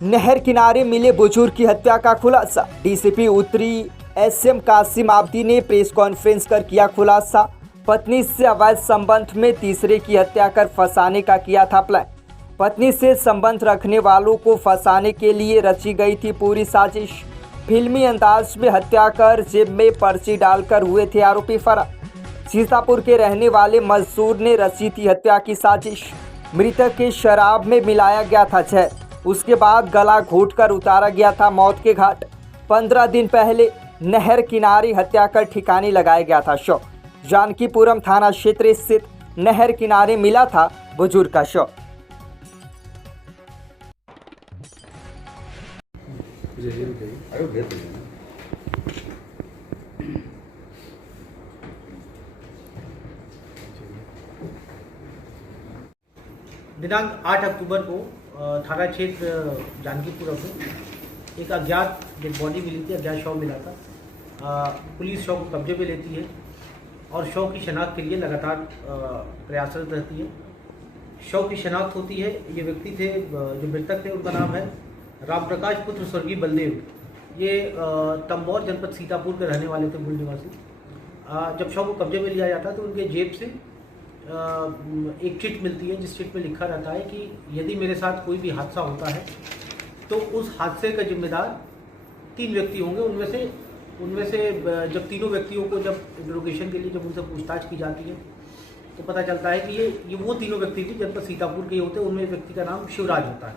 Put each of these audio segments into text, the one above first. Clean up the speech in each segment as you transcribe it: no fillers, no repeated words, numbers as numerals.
नहर किनारे मिले बुजुर्ग की हत्या का खुलासा। डीसीपी उत्तरी एसएम कासिम आब्दी ने प्रेस कॉन्फ्रेंस कर किया खुलासा। पत्नी से अवैध संबंध में तीसरे की हत्या कर फंसाने का किया था प्लान। पत्नी से संबंध रखने वालों को फंसाने के लिए रची गई थी पूरी साजिश। फिल्मी अंदाज में हत्या कर जेब में पर्ची डालकर हुए थे आरोपी फरार। सीतापुर के रहने वाले मजदूर ने रची थी हत्या की साजिश। मृतक के शराब में मिलाया गया था जहर, उसके बाद गला घोंटकर उतारा गया था मौत के घाट। 15 दिन पहले नहर किनारे हत्या कर ठिकाने लगाया गया था शव। जानकीपुरम थाना क्षेत्र स्थित नहर किनारे मिला था बुजुर्ग का शव। दिनांक 8 अक्टूबर को थाना क्षेत्र जानकीपुरम में एक अज्ञात डेड बॉडी मिली थी, अज्ञात शव मिला था। पुलिस शव को कब्जे में लेती है और शव की शनाख्त के लिए लगातार प्रयासरत रहती है। शव की शनाख्त होती है। ये व्यक्ति थे, जो मृतक थे, उनका नाम है राम प्रकाश पुत्र स्वर्गीय बलदेव। ये तंबौर जनपद सीतापुर के रहने वाले थे, मूल निवासी। जब शव को कब्जे में लिया जाता है तो उनके जेब से एक चिट मिलती है, जिस चिट में लिखा रहता है कि यदि मेरे साथ कोई भी हादसा होता है तो उस हादसे का जिम्मेदार 3 व्यक्ति होंगे। उनमें से जब तीनों व्यक्तियों को जब इंट्रोगेशन के लिए जब उनसे पूछताछ की जाती है तो पता चलता है कि ये वो तीनों व्यक्ति भी जनपद सीतापुर के होते हैं। उनमें एक व्यक्ति का नाम शिवराज होता है।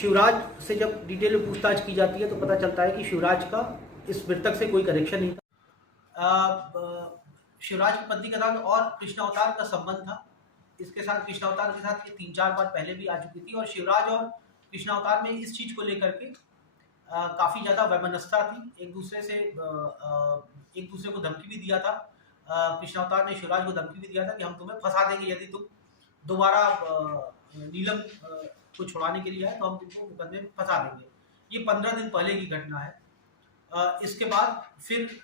शिवराज से जब डिटेल में पूछताछ की जाती है तो पता चलता है कि शिवराज का इस मृतक से कोई कनेक्शन नहीं था। शिवराज की पत्नी का नाम और कृष्णावतार का संबंध था। इसके साथ कृष्णावतार के साथ ये 3-4 बार पहले भी आ चुकी थी और शिवराज और कृष्णावतार में इस चीज़ को लेकर के काफ़ी ज़्यादा वैमनस्यता थी। एक दूसरे को धमकी भी दिया था। कृष्णावतार ने शिवराज को धमकी भी दिया था कि हम तुम्हें फंसा देंगे, यदि तुम दोबारा नीलम को छुड़ाने के लिए आए तो हम तुमको मुकदमे में फंसा देंगे। ये 15 दिन पहले की घटना है। इसके बाद फिर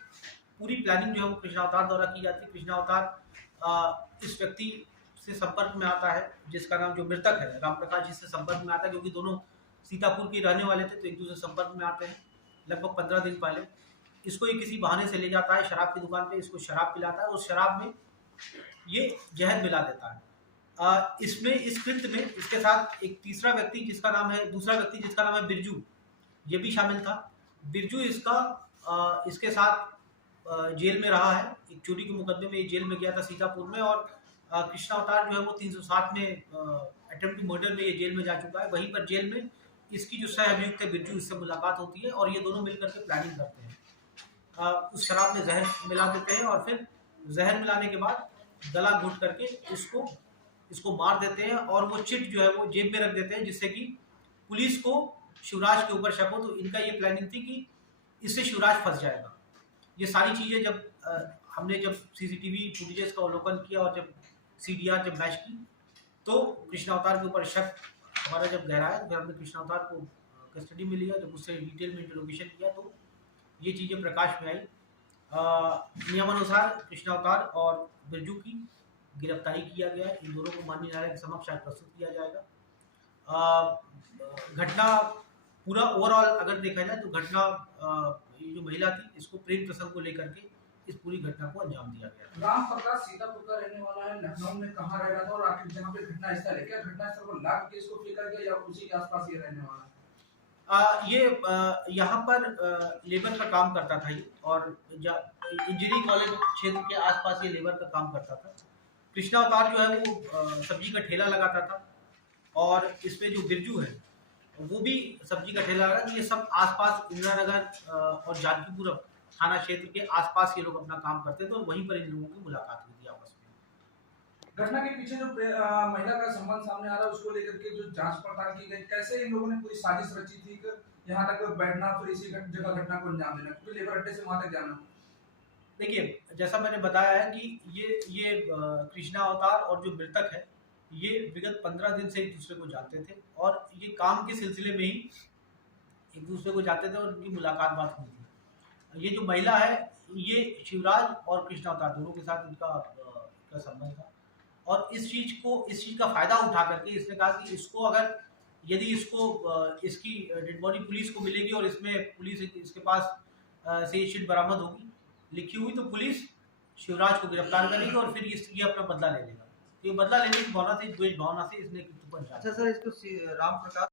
पूरी प्लानिंग जो है वो कृष्णावतार द्वारा की जाती है। कृष्णावतार इस व्यक्ति से संपर्क में आता है जिसका नाम, जो मृतक है राम प्रकाश, जिससे संपर्क में आता है, क्योंकि दोनों सीतापुर के रहने वाले थे तो एक दूसरे संपर्क में आते हैं। लगभग 15 दिन पहले इसको ये किसी बहाने से ले जाता है शराब की दुकान पे, इसको शराब पिलाता है। उस शराब में ये जहर मिला देता है। इसमें इस कृत्य में इसके साथ एक दूसरा व्यक्ति जिसका नाम है बिरजू, ये भी शामिल था। बिरजू इसके साथ जेल में रहा है। एक चोरी के मुकदमे में ये जेल में गया था सीतापुर में, और कृष्णावतार जो है वो 307 में अटेम्प्ट टू मर्डर में ये जेल में जा चुका है। वहीं पर जेल में इसकी जो सह अभियुक्त है बिरजू, इससे मुलाकात होती है और ये दोनों मिलकर के प्लानिंग करते हैं। उस शराब में जहर मिला देते हैं और फिर जहर मिलाने के बाद गला घोंट करके इसको मार देते हैं और वो चिट जो है वो जेब में रख देते हैं, जिससे कि पुलिस को शिवराज के ऊपर शक हो। तो इनका ये प्लानिंग थी कि इससे शिवराज फंस जाएगा। ये सारी चीज़ें जब हमने सीसीटीवी फुटेजेस का अवलोकन किया और जब सीडीआर जब मैच की तो कृष्णावतार के ऊपर शक हमारा जब गहराया, तो हमने कृष्णावतार को कस्टडी में लिया। जब उससे डिटेल में इंटरोगेशन किया तो ये चीज़ें प्रकाश में आई। नियमानुसार कृष्णावतार और बिरजू की गिरफ्तारी किया गया है। इन दोनों को माननीय न्यायालय के समक्ष आज प्रस्तुत किया जाएगा। घटना पूरा ओवरऑल अगर देखा जाए तो घटना, ये जो महिला थी, इसको प्रेम प्रसंग को लेकर के इस पूरी घटना को अंजाम दिया गया। राम प्रकाश सीतापुर का रहने वाला है, लखनऊ में कहाँ रह रहा था और आखिर जहाँ पे घटना स्थल है, क्या घटना स्थल को लाग के इसको फेंका गया या उसी के आसपास ये रहने वाला है? ये यहाँ पर लेबर का काम करता था ये, और इंजीनियरिंग कॉलेज क्षेत्र के आसपास ये लेबर का काम करता था। कृष्णावतार जो है वो सब्जी का ठेला लगाता था और इसमें जो बिरजू है वो भी सब्जी का ठेला लगा। ये सब आसपास इंदिरा नगर और जानकीपुरम थाना क्षेत्र के आसपास ये लोग अपना काम करते थे और वहीं पर इन लोगों की मुलाकात हुई थी आपस में। घटना के पीछे जो महिला का संबंध सामने आ रहा है उसको लेकर के जो जांच पड़ताल की गई, कैसे इन लोगों ने पूरी साजिश रची थी कि यहाँ तक बैठना फिर इसी जगह घटना को अंजाम देना, क्योंकि लेबर अड्डे से वहां तक जाना? देखिए, जैसा मैंने बताया है कि ये कृष्णावतार और जो मृतक है ये विगत 15 दिन से एक दूसरे को जानते थे और ये काम के सिलसिले में ही एक दूसरे को जानते थे और उनकी मुलाकात बात हुई थी। ये जो महिला है ये शिवराज और कृष्णावतार दोनों के साथ इनका संबंध था और इस चीज़ का फ़ायदा उठा करके इसने कहा कि इसको अगर यदि इसकी डेड बॉडी पुलिस को मिलेगी और इसमें पुलिस इसके पास से शीट बरामद होगी लिखी हुई, तो पुलिस शिवराज को गिरफ्तार करेगी और फिर ये अपना बदला ले लेगा। तो ये बदला लेने की भावना से, द्वेष भावना से इसने कृत्य को अंजाम दिया। अच्छा सर, इसको राम प्रकाश